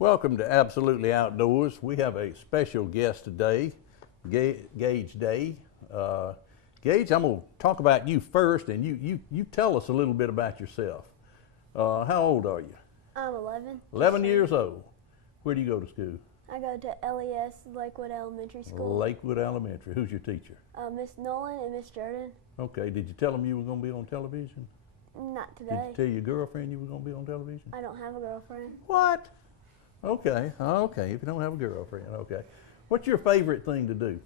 Welcome to Absolutely Outdoors. We have a special guest today, Gage Day. Gage, I'm going to talk about you first, and you tell us a little bit about yourself. How old are you? I'm 11. 11 years old. Where do you go to school? I go to LES, Lakewood Elementary School. Lakewood Elementary. Who's your teacher? Miss Nolan and Miss Jordan. Okay. Did you tell them you were going to be on television? Not Did today. you tell your girlfriend you were going to be on television? I don't have a girlfriend. What? Okay. Okay. If you don't have a girlfriend, okay. What's your favorite thing to do?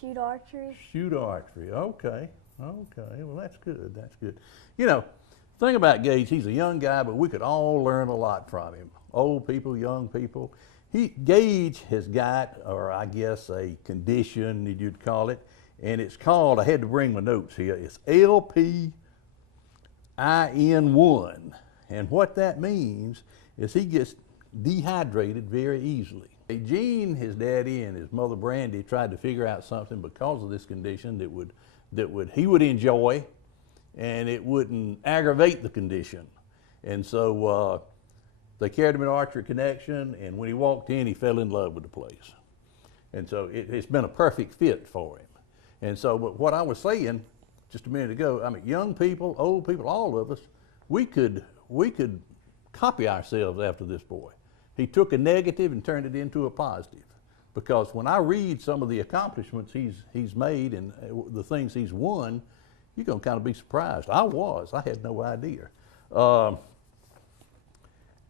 Shoot archery. Shoot archery. Okay. Okay. Well, that's good. That's good. You know, the thing about Gage, he's a young guy, but we could all learn a lot from him. Old people, young people. Gage has got, or I guess a condition that you'd call it, and it's called, I had to bring my notes here, it's LPIN1. And what that means is he gets dehydrated very easily. Gene, his daddy, and his mother Brandy tried to figure out something because of this condition that he would enjoy, and it wouldn't aggravate the condition. And so they carried him in Archery Connection, and when he walked in, he fell in love with the place. And so it's been a perfect fit for him. And so, but what I was saying just a minute ago, I mean, young people, old people, all of us, we could copy ourselves after this boy. He took a negative and turned it into a positive. Because when I read some of the accomplishments he's made and the things he's won, you're going to kind of be surprised. I had no idea.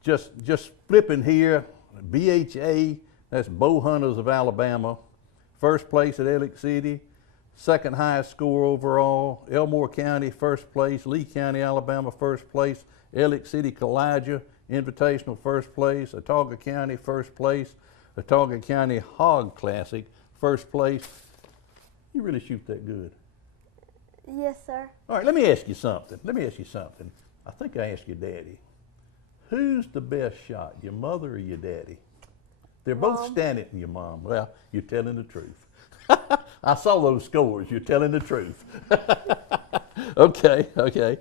Just flipping here, BHA, that's Bow Hunters of Alabama, first place at Elliott City, second highest score overall. Elmore County, first place. Lee County, Alabama, first place. Elliott City, Kalijah, Invitational, first place. Autauga County, first place. Autauga County Hog Classic, first place. You really shoot that good. Yes, sir. All right, let me ask you something. I think I asked your daddy. Who's the best shot, your mother or your daddy? They're Mom. both standing, your mom. Well, you're telling the truth. I saw those scores. You're telling the truth. Okay.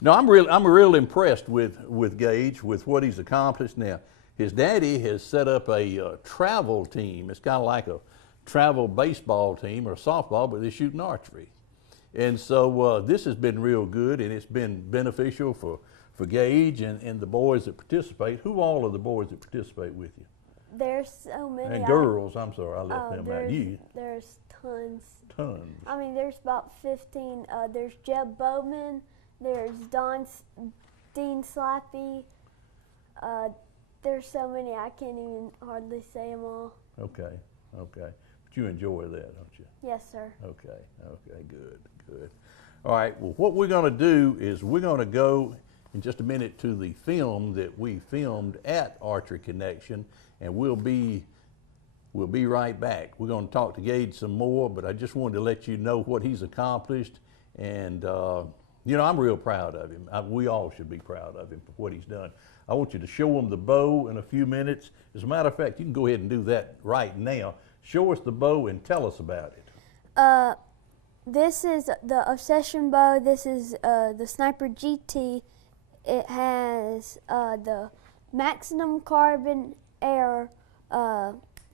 No, I'm real impressed with Gage, with what he's accomplished now. His daddy has set up a travel team. It's kind of like a travel baseball team or softball, but they're shooting archery. And so this has been real good, and it's been beneficial for Gage and the boys that participate. Who all are the boys that participate with you? There's so many. And girls, I'm sorry, I left them out. You? There's tons. Tons. I mean, there's about 15. There's Jeb Bowman. There's Dean Slappy. There's so many, I can't even hardly say them all. Okay. But you enjoy that, don't you? Yes, sir. Okay, good. All right, well, what we're going to do is we're going to go in just a minute to the film that we filmed at Archery Connection, and we'll be right back. We're going to talk to Gage some more, but I just wanted to let you know what he's accomplished, and you know, I'm real proud of him. We all should be proud of him for what he's done. I want you to show him the bow in a few minutes. As a matter of fact, you can go ahead and do that right now. Show us the bow and tell us about it. This is the Obsession bow. This is the Sniper GT. It has the maximum carbon air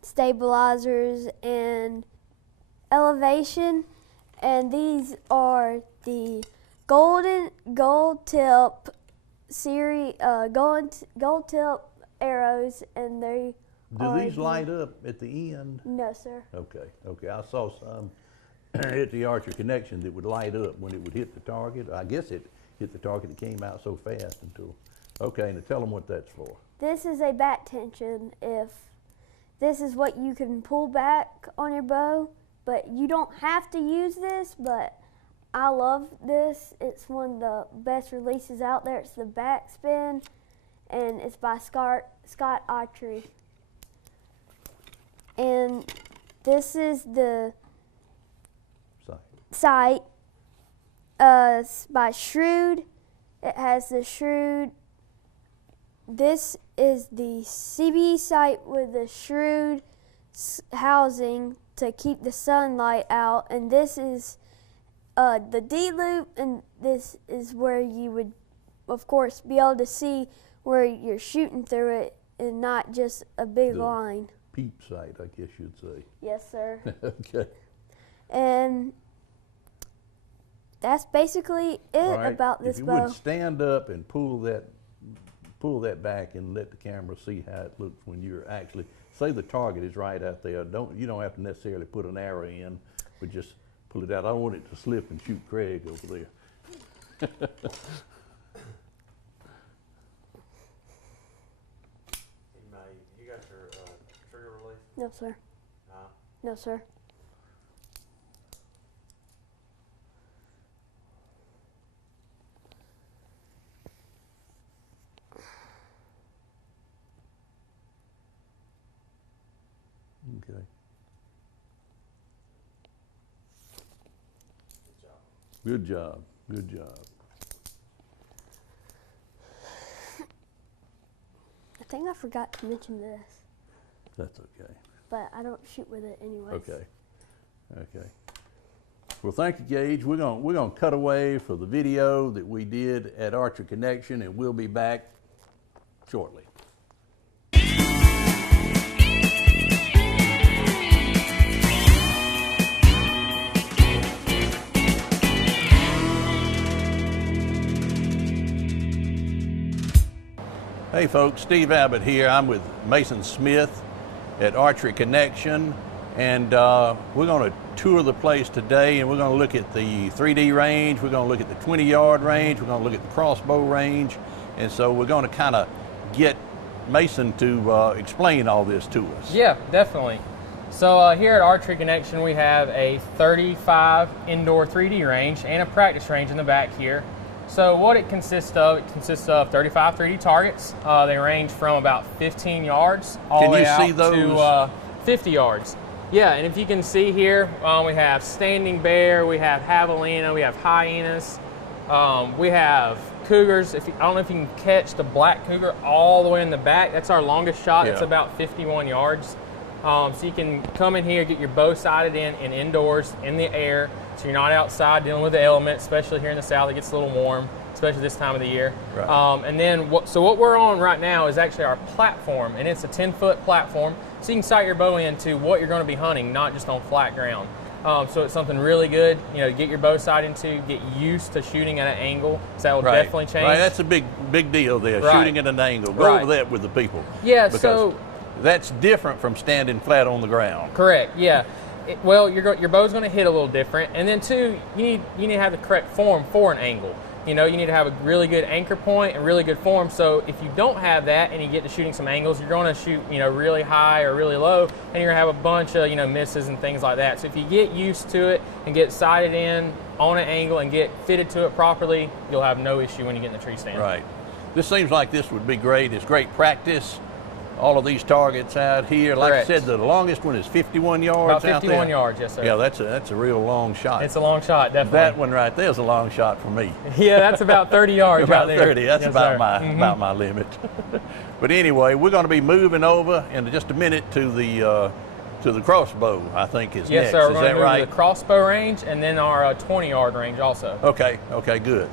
stabilizers and elevation, and these are the gold tip series, gold tip arrows, and they. Do these light up at the end? No, sir. Okay. I saw some at the Archery Connection that would light up when it would hit the target. I guess it hit the target. It came out so fast until. Okay, now tell them what that's for. This is a back tension. If this is what you can pull back on your bow, but you don't have to use this. But I love this. It's one of the best releases out there. It's the Backspin, and it's by Scott Archery. And this is the sight by Shrewd. It has the Shrewd. This is the CB sight with the Shrewd housing to keep the sunlight out, and this is the D-loop, and this is where you would, of course, be able to see where you're shooting through it and not just a big The line. peep sight, I guess you'd say. Yes, sir. Okay. And that's basically it All right. about this if you bow. would stand up and pull that back and let the camera see how it looks when you're actually, say the target is right out there. You don't have to necessarily put an arrow in, but just pull it out. I don't want it to slip and shoot Craig over there. You got your trigger release? No, sir. No, sir. Okay. Good job. Good job. I think I forgot to mention this, That's okay. but I don't shoot with it anyways. Okay. Okay. Well, thank you, Gage. We're gonna cut away for the video that we did at Archery Connection, and we'll be back shortly. Hey folks, Steve Abbott here. I'm with Mason Smith at Archery Connection, and we're going to tour the place today, and we're going to look at the 3D range, we're going to look at the 20-yard range, we're going to look at the crossbow range, and so we're going to kind of get Mason to explain all this to us. Yeah, definitely. So here at Archery Connection, we have a 35 indoor 3D range and a practice range in the back here. So what it consists of 35 3D targets. They range from about 15 yards all the way out to 50 yards. Yeah, and if you can see here, we have standing bear, we have javelina, we have hyenas, we have cougars. I don't know if you can catch the black cougar all the way in the back. That's our longest shot. It's about 51 yards. So you can come in here, get your bow sighted in and indoors in the air, so you're not outside dealing with the elements, especially here in the south. It gets a little warm, especially this time of the year. Right. And then what we're on right now is actually our platform, and it's a 10-foot platform, so you can sight your bow into what you're going to be hunting, not just on flat ground. So it's something really good, to get your bow sight into, get used to shooting at an angle. So that will definitely change. Right, that's a big deal there, shooting at an angle. Go over that with the people. Yeah, because that's different from standing flat on the ground. Correct, yeah. Well, your bow's going to hit a little different, and then two, you need to have the correct form for an angle. You need to have a really good anchor point and really good form. So if you don't have that and you get to shooting some angles, you're going to shoot really high or really low, and you're going to have a bunch of misses and things like that. So if you get used to it and get sighted in on an angle and get fitted to it properly, you'll have no issue when you get in the tree stand. Right. This seems like this would be great. It's great practice. All of these targets out here. Like I said, the longest one is 51 yards. About 51 yards, yes, sir. Yeah, that's a real long shot. It's a long shot, definitely. That one right there is a long shot for me. Yeah, that's about 30 yards about right there. 30. That's yes, about my limit. But anyway, we're going to be moving over in just a minute to the crossbow, I think is next. Yes, sir. We're Is going that to move right? to the crossbow range and then our 20-yard range also. Okay, good.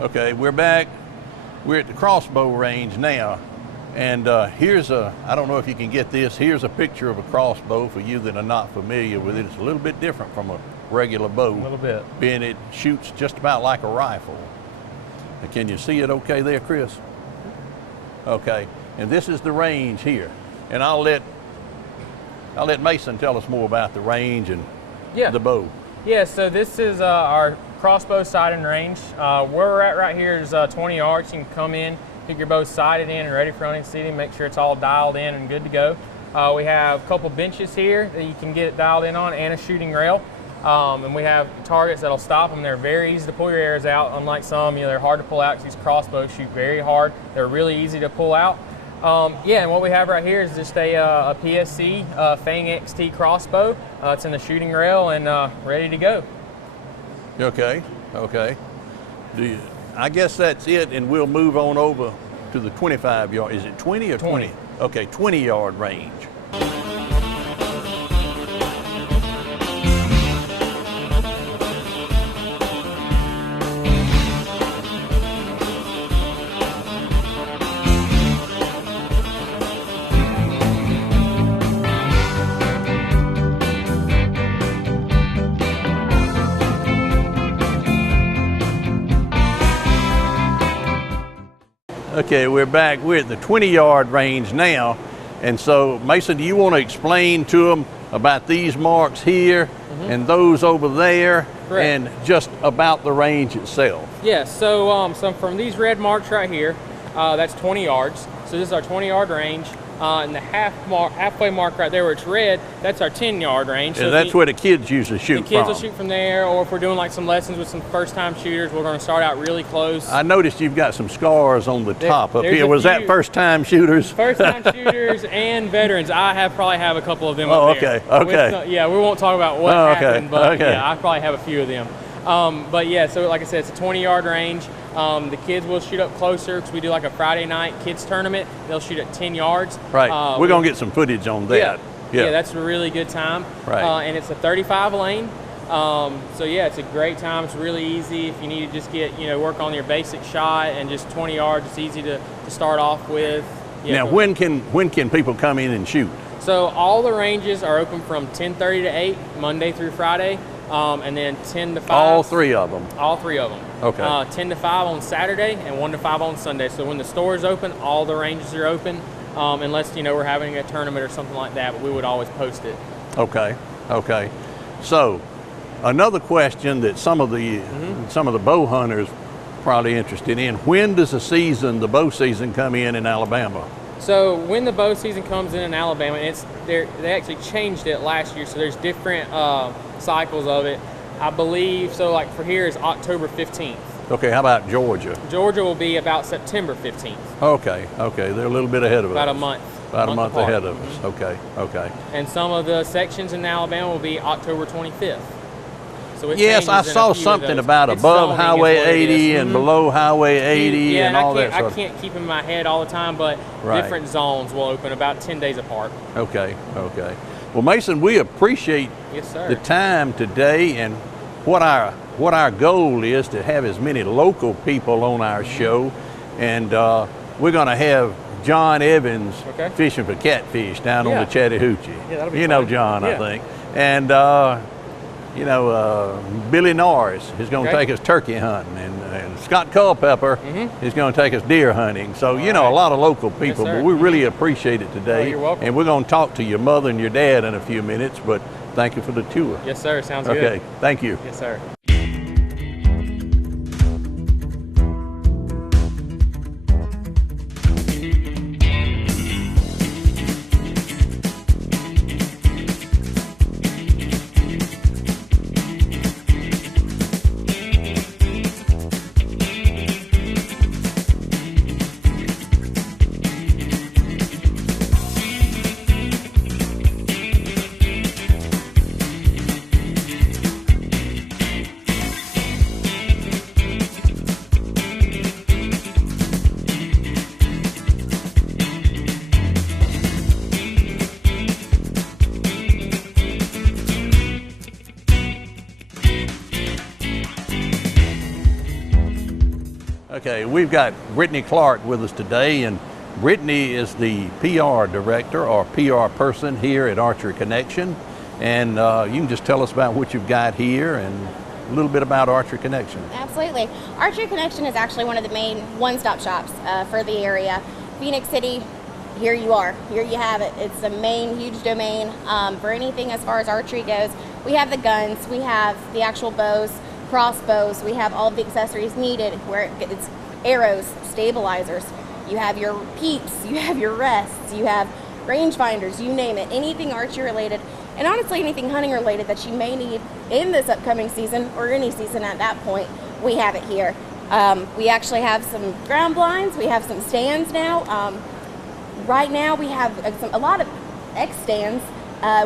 Okay, we're back. We're at the crossbow range now, and here's I don't know if you can get this, here's a picture of a crossbow for you that are not familiar with it. It's a little bit different from a regular bow. A little bit. Being it shoots just about like a rifle. Can you see it okay there, Chris? Okay, and this is the range here. And I'll let Mason tell us more about the range and the bow. Yeah, so this is our crossbow sighting range. Where we're at right here is 20 yards. You can come in, get your bow sighted in and ready for hunting season, make sure it's all dialed in and good to go. We have a couple benches here that you can get it dialed in on and a shooting rail. And we have targets that'll stop them. They're very easy to pull your arrows out, unlike some, they're hard to pull out because these crossbows shoot very hard. They're really easy to pull out. And what we have right here is just a PSC Fang XT crossbow. It's in the shooting rail and ready to go. Okay. Okay. I guess that's it, and we'll move on over to the 25-yard. Is it 20 or 20? Okay, 20-yard range. Okay, we're back. We're at the 20-yard range now. And so, Mason, do you want to explain to them about these marks here and those over there? Correct. And just about the range itself? Yes, so from these red marks right here, that's 20 yards. So this is our 20-yard range. And the halfway mark right there where it's red, that's our 10-yard range. So that's where the kids usually shoot from. The kids will shoot from there, or if we're doing like some lessons with some first-time shooters, we're going to start out really close. I noticed you've got some scars on the top up there's here. a Was that few. first-time shooters? First-time shooters and veterans. I probably have a couple of them Oh, up there. okay. Yeah, we won't talk about what Oh, okay, happened, but okay. yeah, I probably have a few of them. But yeah, so like I said, it's a 20-yard range. The kids will shoot up closer because we do like a Friday night kids tournament. They'll shoot at 10 yards. Right. We're going to get some footage on that. Yeah, that's a really good time. Right. And it's a 35 lane. So yeah, it's a great time. It's really easy if you need to just get, work on your basic shot, and just 20 yards. It's easy to start off with. Now, when can people come in and shoot? So all the ranges are open from 10:30 to 8, Monday through Friday. And then 10 to 5. All three of them? All three of them. Okay. 10 to 5 on Saturday and 1 to 5 on Sunday. So when the store is open, all the ranges are open, unless, we're having a tournament or something like that, but we would always post it. Okay, okay. So, another question that some of the bow hunters probably interested in, when does the bow season come in Alabama? So when the bow season comes in Alabama, and they actually changed it last year, so there's different cycles of it. I believe, so like for here is October 15th. Okay, how about Georgia? Georgia will be about September 15th. Okay, they're a little bit ahead of us. About a month. About a month apart. ahead of us. Okay. And some of the sections in Alabama will be October 25th. So it Yes, I changes in a saw few of something those. about It's above zoning is Highway what it 80 is. and below Highway 80 and all that I sort of. can't keep in my head all the time, but Right. different zones will open about 10 days apart. Okay. Well, Mason, we appreciate Yes, sir. the time today, and what our goal is to have as many local people on our show, and we're going to have John Evans fishing for catfish down on the Chattahoochee. Yeah, that'll be you know fun. John, I Yeah. think, and Billy Norris is going to take us turkey hunting, and Scott Culpepper is going to take us deer hunting. So, a lot of local people, sir. but we really appreciate it today. Oh, you're welcome. And we're going to talk to your mother and your dad in a few minutes, but thank you for the tour. Yes, sir. Sounds good. Okay, thank you. Yes, sir. Okay, we've got Brittany Clark with us today, and Brittany is the PR director or PR person here at Archery Connection. And you can just tell us about what you've got here and a little bit about Archery Connection. Absolutely. Archery Connection is actually one of the main one-stop shops for the area. Phoenix City, here you are. Here you have it. It's a main, huge domain for anything as far as archery goes. We have the guns, we have the actual bows, crossbows, we have all of the accessories needed, where it's arrows, stabilizers, you have your peeps, you have your rests, you have rangefinders, you name it, anything archery related, and honestly anything hunting related that you may need in this upcoming season or any season at that point, we have it here. We actually have some ground blinds, we have some stands now. Right now we have a lot of X stands.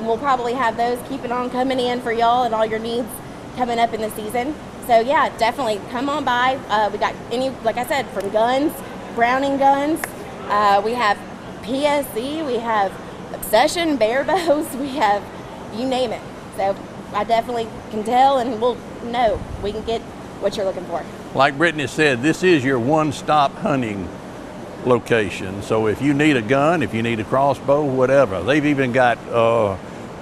We'll probably have those keeping on coming in for y'all and all your needs coming up in the season. So yeah, definitely come on by. We got like I said, from guns, Browning guns. We have PSC, we have Obsession, bare bows, we have you name it. So I definitely can tell, and we'll know we can get what you're looking for. Like Brittany said, this is your one-stop hunting location. So if you need a gun, if you need a crossbow, whatever, they've even got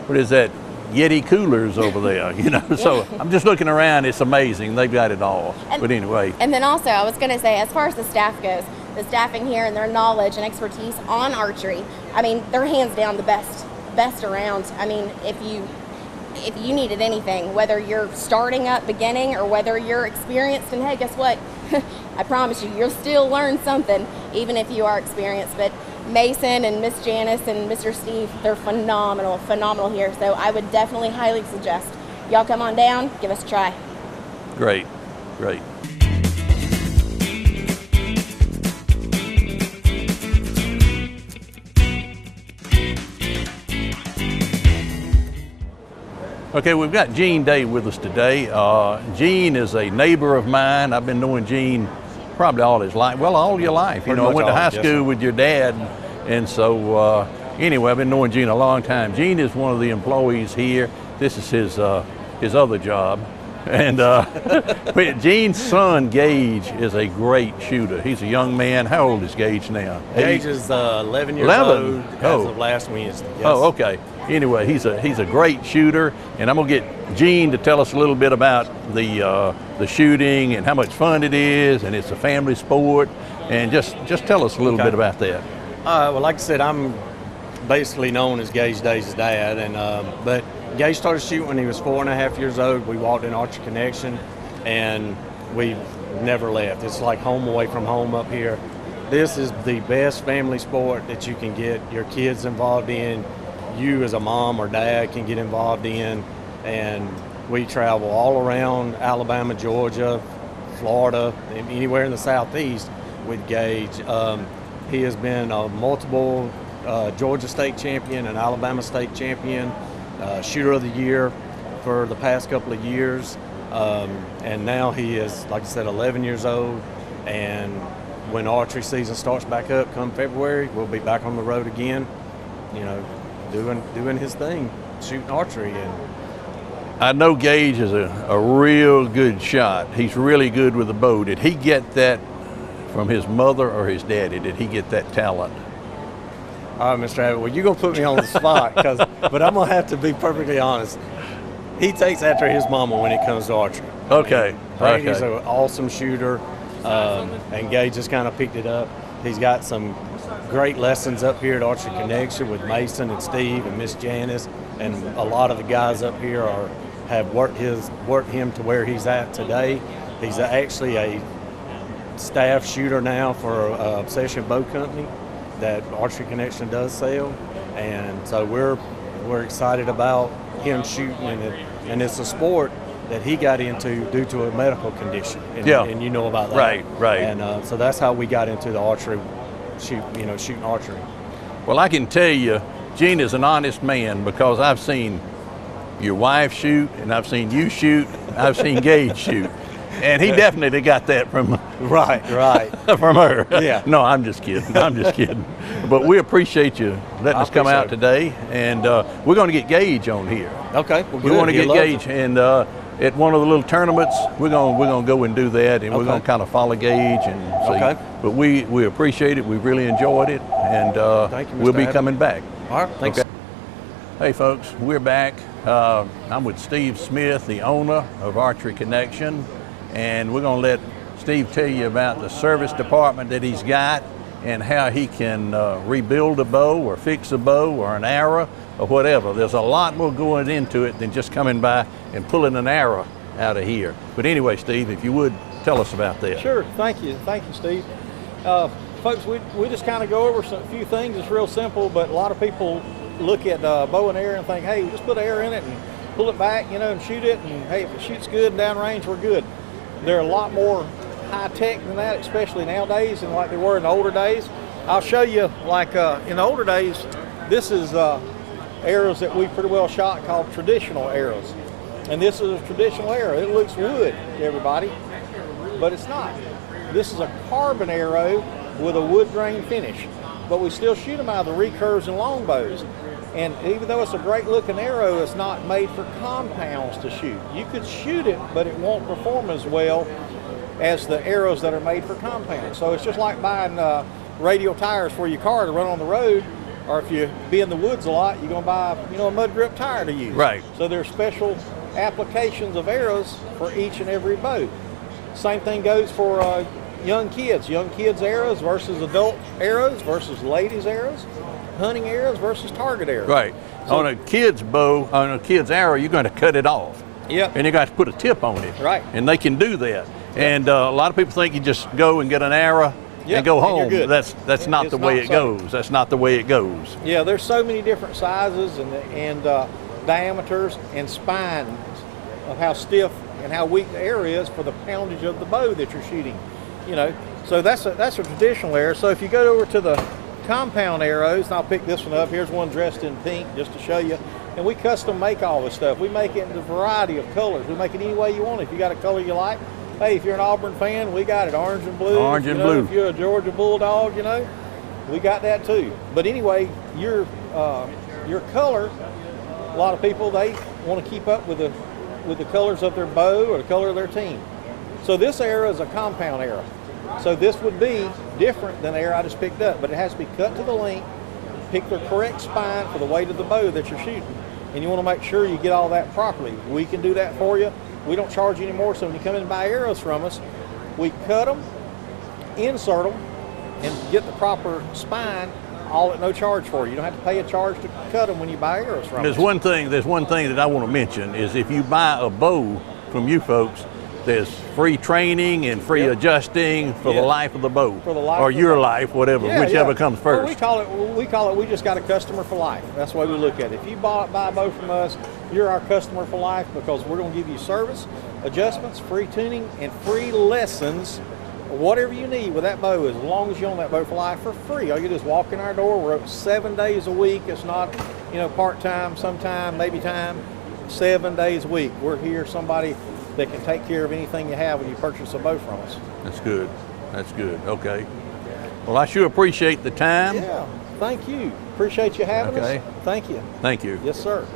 what is that, Yeti coolers over there, you know. So I'm just looking around, it's amazing, they've got it all. But anyway, and then also I was going to say, as far as the staff goes, the staffing here and their knowledge and expertise on archery, I mean, they're hands down the best around. I mean, if you needed anything, whether you're starting up beginning or whether you're experienced, and hey, guess what? I promise you'll still learn something, even if you are experienced. But Mason and Miss Janice and Mr. Steve, they're phenomenal here. So I would definitely highly suggest y'all come on down, give us a try. great, great. Okay, we've got Gene Day with us today. Gene is a neighbor of mine. I've been knowing Gene probably all his life, well, all your life. You know, I went to high school with your dad, and so anyway, I've been knowing Gene a long time. Gene is one of the employees here. This is his other job. And Gene's son, Gage, is a great shooter. He's a young man. How old is Gage now? Gage is 11 years 11? old as of last Wednesday. Yes. Oh, okay. Anyway, he's a great shooter, and I'm gonna get Gene to tell us a little bit about the shooting and how much fun it is, and it's a family sport, and just tell us a little bit about that. Well, like I said, I'm basically known as Gage Day's dad, and but Gage started shooting when he was 4.5 years old. We walked in Archery Connection, and we've never left. It's like home away from home up here. This is the best family sport that you can get your kids involved in. You as a mom or dad can get involved in, and we travel all around Alabama, Georgia, Florida, and anywhere in the Southeast with Gage. He has been a multiple Georgia state champion and Alabama state champion, shooter of the year for the past couple of years, and now he is, like I said, 11 years old, and when archery season starts back up come February, we'll be back on the road again, you know, doing his thing, shooting archery. And I know Gage is a real good shot. He's really good with the bow. Did he get that from his mother or his daddy? Did he get that talent? all right, Mr. Abbott, well, you're going to put me on the spot, but I'm going to have to be perfectly honest. He takes after his mama when it comes to archery. Okay. Brady's an awesome shooter, and Gage just kind of picked it up. He's got some great lessons up here at Archery Connection with Mason and Steve and Miss Janice, and a lot of the guys up here have worked him to where he's at today. He's actually a staff shooter now for Obsession Bow Company that Archery Connection does sell, and so we're excited about him shooting, and it's a sport that he got into due to a medical condition, and you know about that. Right. And so that's how we got into the archery, shooting archery. Well, I can tell you, Gene is an honest man, because I've seen your wife shoot, and I've seen you shoot, I've seen Gage shoot, and he definitely got that from Right. from her. Yeah. No, I'm just kidding. But we appreciate you letting us come out today, and we're going to get Gage on here. Okay. Well, We want to get Gage, and at one of the little tournaments, we're going to go and do that, and we're going to kind of follow Gage and see. Okay. But we appreciate it. We really enjoyed it, and Thank you, Mr. we'll be Abbott. coming back. All right. Thanks. Okay. Hey folks, we're back. I'm with Steve Smith, the owner of Archery Connection, and we're going to let Steve tell you about the service department that he's got and how he can rebuild a bow or fix a bow or an arrow or whatever. There's a lot more going into it than just coming by and pulling an arrow out of here. But anyway, Steve, if you would, tell us about that. Sure, thank you, Steve. Folks, we just kind of go over a few things. It's real simple, but a lot of people look at bow and arrow and think, hey, just put air in it and pull it back, and shoot it, and hey, if it shoots good and downrange, we're good. They're a lot more high tech than that, especially nowadays, and like they were in the older days. I'll show you, like in the older days, this is arrows that we pretty well shot called traditional arrows. And this is a traditional arrow. It looks wood to everybody, but it's not. This is a carbon arrow with a wood grain finish, but we still shoot them out of the recurves and longbows. And even though it's a great looking arrow, it's not made for compounds to shoot. You could shoot it, but it won't perform as well as the arrows that are made for compounds. So it's just like buying radial tires for your car to run on the road, or if you be in the woods a lot, you're gonna buy, you know, a mud grip tire to use. Right. So there's special applications of arrows for each and every bow. Same thing goes for young kids arrows versus adult arrows versus ladies arrows, hunting arrows versus target arrows. Right. So, on a kid's bow, on a kid's arrow, you're going to cut it off. Yep. And you got to put a tip on it. Right. And they can do that. Yep. And a lot of people think you just go and get an arrow Yep, and go and you're home. good. That's not It's the way not it so. goes. That's not the way it goes. Yeah, there's so many different sizes and diameters and spines of how stiff and how weak the arrow is for the poundage of the bow that you're shooting. You know, so that's a traditional arrow. So if you go over to the compound arrows, and I'll pick this one up. Here's one dressed in pink just to show you. And we custom make all this stuff. We make it in a variety of colors. We make it any way you want. If you got a color you like, hey, if you're an Auburn fan, we got it orange and blue. Orange and you know, blue. If you're a Georgia Bulldog, you know, we got that too. But anyway, your color, a lot of people, they want to keep up with the colors of their bow or the color of their team. So this arrow is a compound arrow. So this would be different than the arrow I just picked up, but it has to be cut to the length, pick the correct spine for the weight of the bow that you're shooting. And you want to make sure you get all that properly. We can do that for you. We don't charge you anymore, so when you come in and buy arrows from us, we cut them, insert them, and get the proper spine, all at no charge for you. You don't have to pay a charge to cut them when you buy arrows from us. There's one thing that I want to mention is if you buy a bow from you folks, there's free training and free Yep. adjusting for the Yes. life of the bow. For the life or of the your bow. life, whatever, Yeah, whichever yeah. comes Well, first. we call it, we just got a customer for life. That's the way we look at it. If you buy a bow from us, you're our customer for life because we're going to give you service, adjustments, free tuning, and free lessons, whatever you need with that bow, as long as you own that bow for life for free. All you do is walk in our door. We're open 7 days a week. It's not, you know, part-time, sometime, maybe time, 7 days a week. We're here, somebody that can take care of anything you have when you purchase a bow from us. That's good. That's good. Okay. Well, I sure appreciate the time. Yeah, thank you. Appreciate you having Okay. us. Thank you. Thank you. Yes, sir.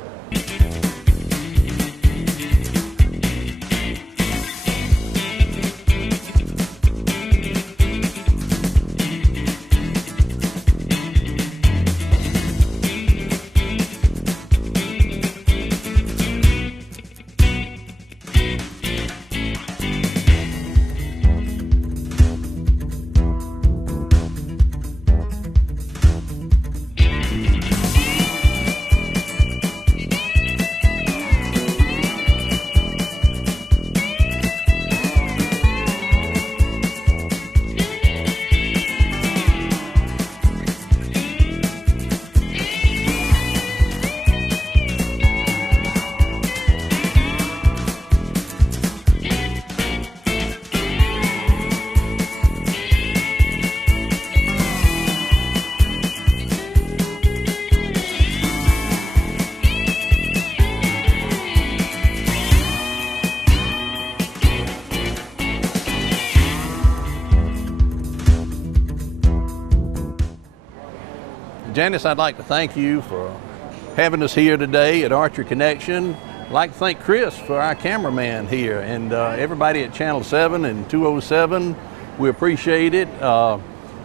Janice, I'd like to thank you for having us here today at Archery Connection. I'd like to thank Chris for our cameraman here and everybody at Channel 7 and 207. We appreciate it. I'd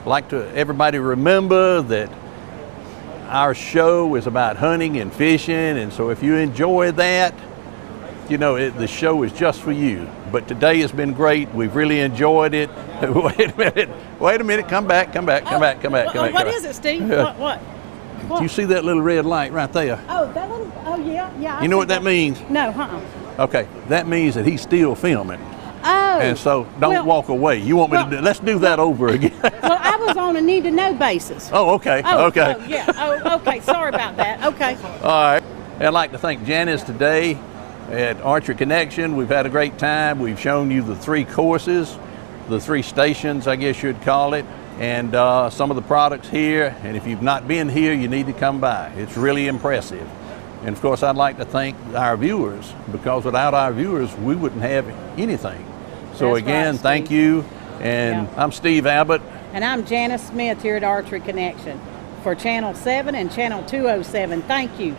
like to everybody remember that our show is about hunting and fishing, and so if you enjoy that, you know, the show is just for you. But today has been great. We've really enjoyed it. Wait a minute, come back. What is it, Steve? What? Do you see that little red light right there? Oh, that little, oh yeah. You know what that means? No, Okay, that means that he's still filming. Oh. And so don't walk away. You want me to do, let's do that over again. Well, I was on a need to know basis. Oh, okay, okay. Oh, yeah. Oh, okay. Sorry about that. Okay. All right. I'd like to thank Janice today at Archery Connection. We've had a great time. We've shown you the 3 courses, the 3 stations, I guess you'd call it, and some of the products here. And if you've not been here, you need to come by. It's really impressive. And of course, I'd like to thank our viewers, because without our viewers, we wouldn't have anything. So That's again, right, thank Steve. you. And Yeah. I'm Steve Abbott. And I'm Janice Smith here at Archery Connection for Channel 7 and Channel 207. Thank you.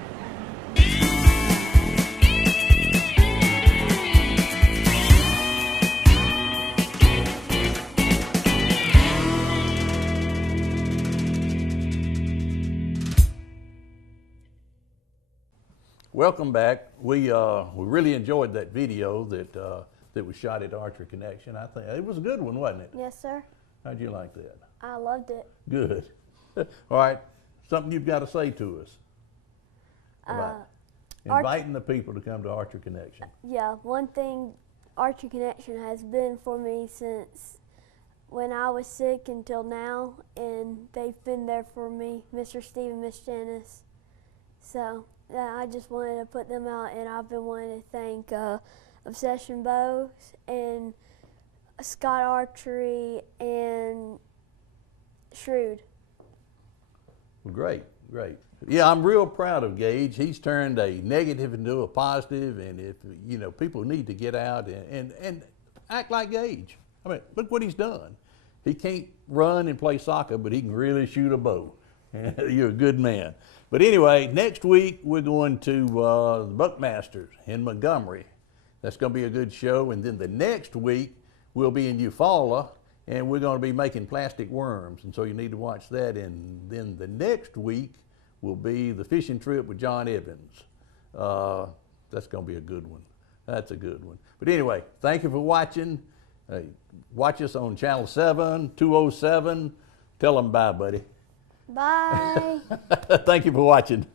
Welcome back. We really enjoyed that video that was shot at Archery Connection. I think it was a good one, wasn't it? Yes, sir. How'd you like that? I loved it. Good. All right. Something you've got to say to us about inviting the people to come to Archery Connection. Yeah, one thing Archery Connection has been for me since when I was sick until now, and they've been there for me, Mr. Steve and Miss Janice. So I just wanted to put them out, and I've been wanting to thank Obsession Bows and Scott Archery and Shrewd. Well, great, great. Yeah, I'm real proud of Gage. He's turned a negative into a positive, and if people need to get out and act like Gage. I mean, look what he's done. He can't run and play soccer, but he can really shoot a bow. You're a good man. But anyway, next week we're going to the Buckmasters in Montgomery. That's going to be a good show. And then the next week we'll be in Eufaula, and we're going to be making plastic worms. And so you need to watch that. And then the next week will be the fishing trip with John Evans. That's going to be a good one. That's a good one. But anyway, thank you for watching. Watch us on Channel 7, 207. Tell them bye, buddy. Bye. Thank you for watching.